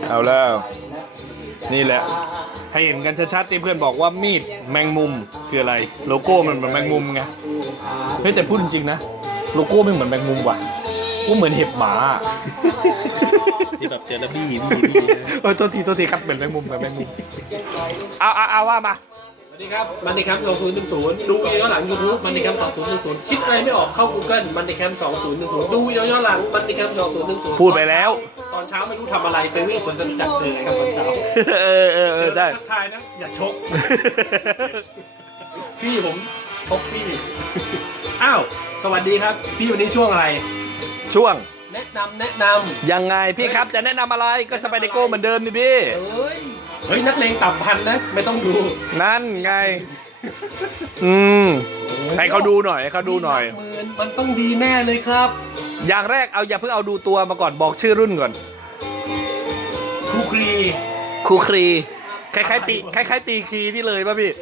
เอาแล้วนี่แหละให้เห็นกันชัดๆที่เพื่อนบอกว่ามีดแมงมุมคืออะไรโลโก้มันเหมือนแมงมุมไงเฮ้ยแต่พูดจริงๆนะโลโก้ไม่เหมือนแมงมุมว่ะกูเหมือนเห็บหมาที่แบบเจอแล้วบี้ตัวทีครับเหมือนแมงมุมเหมือนแมงมุมเอาว่ามาสวัสดีครับมันในแคมป์2010ดูวิดีโอย้อนหลัง YouTube มันในแคมป์2010คิดอะไรไม่ออกเข้า Google มันในแคมป์2010ดูวิดีโอย้อนหลังมันในแคมป์2010 พูดไปแล้วตอนเช้าไม่รู้ทำอะไรไปวิ่งสวนจตุจักรเลยครับตอนเช้าใช่ทักทายนะอย่าชกพี่ผมชกพี่อ้าวสวัสดีครับพี่วันนี้ช่วงอะไรช่วงแนะนำยังไงพี่ครับจะแนะนำอะไรก็สไปเดโก้เหมือนเดิมนี่พี่เฮ้ยนักเลงต่ำพันนะไม่ต้องดูนั่นไงให้เขาดูหน่อยให้เขาดูหน่อยมันต้องดีแน่เลยครับอย่างแรกอย่าเพิ่งเอาดูตัวมาก่อนบอกชื่อรุ่นก่อนคูครีคล้ายตีคีที่เลยป่ะพี่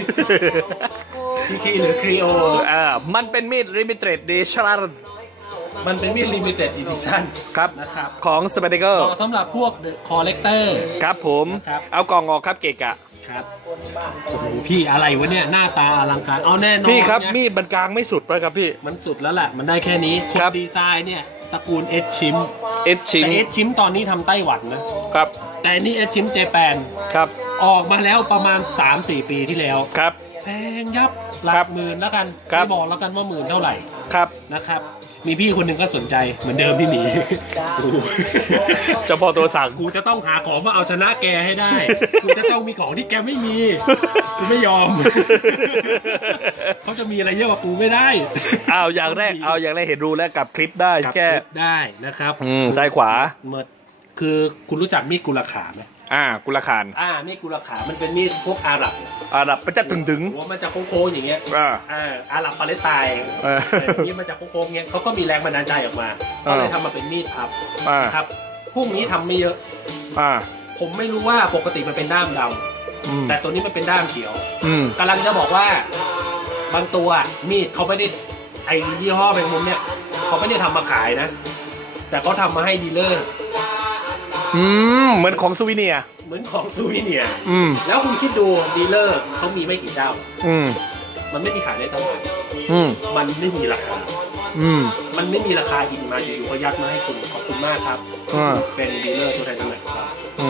คีหรือครีโอมันเป็นมีด Limited Edition มันเป็นมีด Limited Edition ครับนะครับของ Spectacle สำหรับพวก The Collector ครับผมเอากล่องออกครับเกะกะครับโอ้โหพี่อะไรวะเนี่ยหน้าตาอลังการเอาแน่นอนพี่ครับมีดมันกลางไม่สุดป่ะครับพี่มันสุดแล้วแหละมันได้แค่นี้คนดีไซน์เนี่ยตระกูลเอชชิมแต่เอชชิมตอนนี้ทำไต้หวันนะครับแต่นี่เอชชิมเจแปนครับออกมาแล้วประมาณ 3-4 ปีที่แล้วครับแพงยับหลักหมื่นแล้วกันไม่บอกแล้วกันว่าหมื่นเท่าไหร่ครับนะครับมีพี่คนหนึ่งก็สนใจเหมือนเดิมพี่หมีเจ้าพ่อตัวสั่งกูจะต้องหาของมาเอาชนะแกให้ได้กูจะต้องมีของที่แกไม่มีกูไม่ยอมเขาจะมีอะไรเยอะกว่ากูไม่ได้อย่างแรกเห็นรูแล้วกับคลิปได้แค่ได้นะครับซ้ายขวาคือคุณรู้จักมีดกุลขาไหมกุลขานมีดกุลขามันเป็นมีดพวกอาหรับมันจะถึงหัวมันจะโค้งๆอย่างเงี้ยอาหรับปาเลสไตน์นี่มันจะโค้งๆเงี้ยเขาก็มีแรงบันดาลใจออกมาก็เลยทำมาเป็นมีดพับนะครับพวกนี้ทำไม่เยอะผมไม่รู้ว่าปกติมันเป็นด้ามดำแต่ตัวนี้มันเป็นด้ามเขียวกำลังจะบอกว่าบางตัวมีดเขาไม่ได้ไอ้ยี่ห้อแมงมุมเนี่ยเขาไม่ได้ทำมาขายนะแต่เขาทำมาให้ดีลเลอร์เหมือนของซูวิเนียแล้วคุณคิดดูดีลเลอร์เขามีไม่กี่เจ้ามันไม่มีขายในตลาดมันไม่มีราคามันไม่มีราคาอินมาอยู่ๆก็ยัดมาให้คุณขอบคุณมากครับเป็นดีลเลอร์ตัวแทนจำหน่ายครับ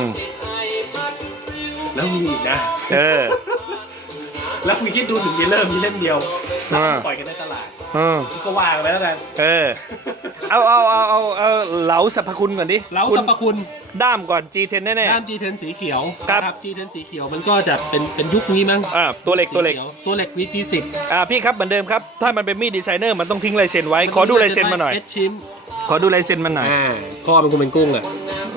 แล้วมีอีกนะแล้วคุณคิดดูถึงดีลเลอร์มีเล่มเดียวปล่อยกันในตลาดก็วางไปแล้วกันเอาเหลาสรรพคุณก่อนดิเหลาสรรพคุณด้ามก่อน G10 แน่ๆด้าม G10 สีเขียวครับ G10 สีเขียวมันก็จะเป็นยุคนี้มั้งตัวเหล็ก VT10 พี่ครับเหมือนเดิมครับถ้ามันเป็นมีดดีไซเนอร์มันต้องทิ้งลายเซ็นไว้ขอดูลายเซ็นมาหน่อยขอดูลายเซ็นมาหน่อยพ่อเป็นคนเป็นกุ้งอ่ะ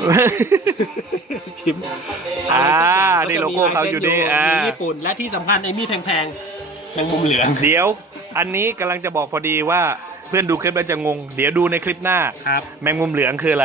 ชิมนี่โลโก้เขาอยู่นี่มีญี่ปุ่นและที่สำคัญไอ้มีดแพงๆแมงมุมเหลืองเดี๋ยวอันนี้กำลังจะบอกพอดีว่าเพื่อนดูคลิปแล้วจะงงเดี๋ยวดูในคลิปหน้าแมงมุมเหลืองคืออะไร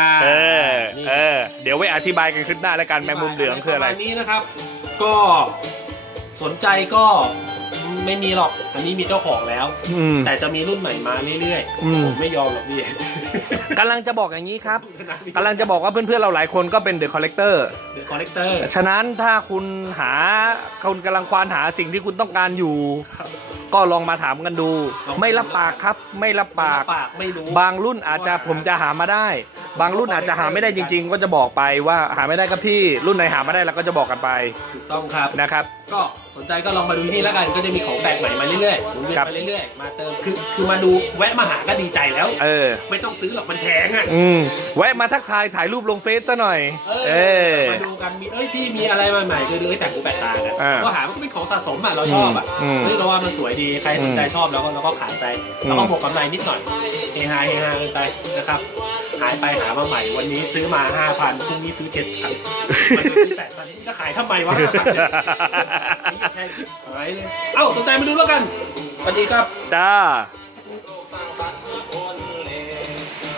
เดี๋ยวไว้อธิบายกันคลิปหน้าแล้วกันแมงมุมเหลืองคืออะไรนี้นะครับก็สนใจก็ไม่มีหรอกอันนี้มีเจ้าของแล้วแต่จะมีรุ่นใหม่มาเรื่อยๆผมไม่ยอมหรอกพี่กำลังจะบอกอย่างนี้ครับกำลังจะบอกว่าเพื่อนๆเราหลายคนก็เป็นเดอะคอลเลกเตอร์ฉะนั้นถ้าคุณกำลังควานหาสิ่งที่คุณต้องการอยู่ก็ลองมาถามกันดูไม่รับปากครับไม่รับปากไม่รู้บางรุ่นอาจจะผมจะหามาได้บางรุ่นอาจจะหาไม่ได้จริงๆก็จะบอกไปว่าหาไม่ได้ครับพี่รุ่นไหนหาไม่ได้เราก็จะบอกกันไปถูกต้องครับนะครับก็สนใจก็ลองมาดูที่นี่แล้วกันก็จะมีของแปลกใหม่มาเรื่อยๆผมเวียนมาเรื่อยๆมาเติมคือมาดูแวะมาหาก็ดีใจแล้วไม่ต้องซื้อหรอกมันแพงอ่ะแวะมาทักทายถ่ายรูปลงเฟซซะหน่อยมาดูกันมีพี่มีอะไรมาใหม่คือแปลกหูแปลกตากันก็หามันก็เป็นของสะสมอ่ะเราชอบอ่ะเราว่ามันสวยดีใครสนใจชอบแล้วก็ขายไปแล้วก็บวกกำไรนิดหน่อยเฮฮากันไปนะครับหายไปหามาใหม่วันนี้ซื้อมา 5,000 พรุ่งนี้ซื้อ 7,000 มันซื้อ 8,000 จะขายทำไมวะ 5,000 แค่หายเลยสนใจมาดูแล้วกันสวัสดีครับจ้า